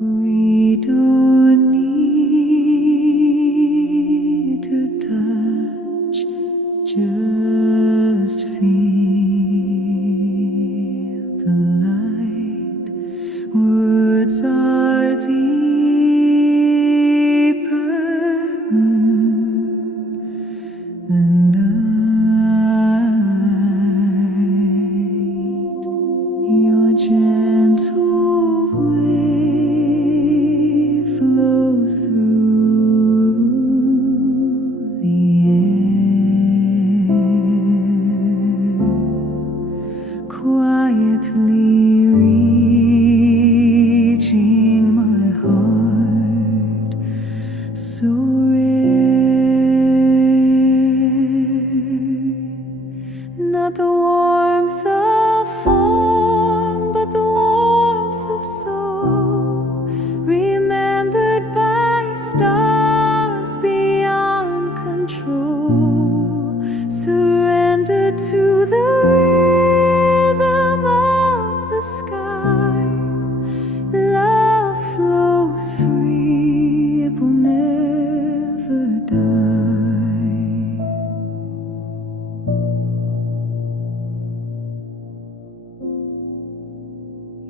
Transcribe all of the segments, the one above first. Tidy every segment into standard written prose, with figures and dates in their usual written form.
We don't need to touch, just feel the light. Words are deeper than night. Your gentle wave flows through the air, quietly reaching my heart, so rare. Not the warmth of form, but the warmth of soul, remembered by stars beyond control, surrendered to the rhythm of the sky. Love flows free, it will never die.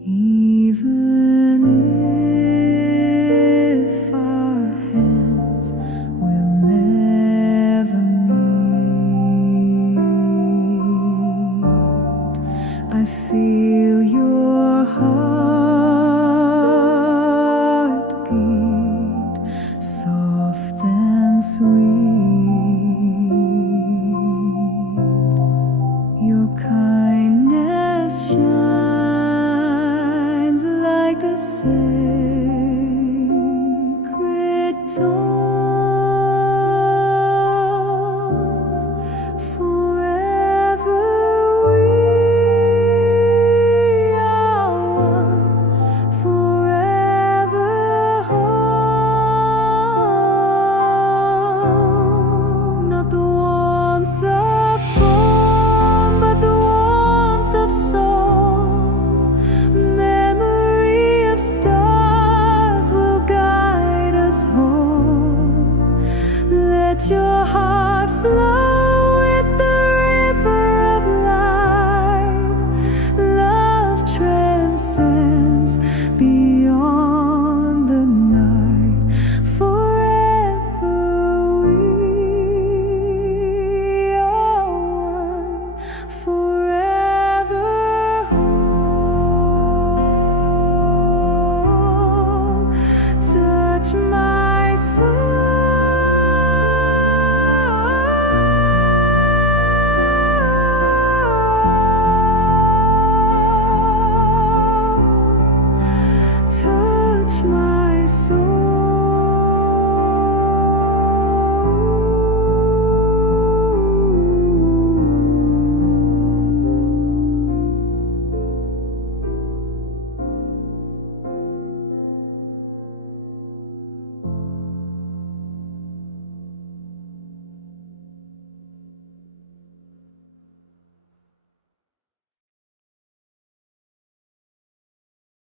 Even if our hands will never meet, I feel your heart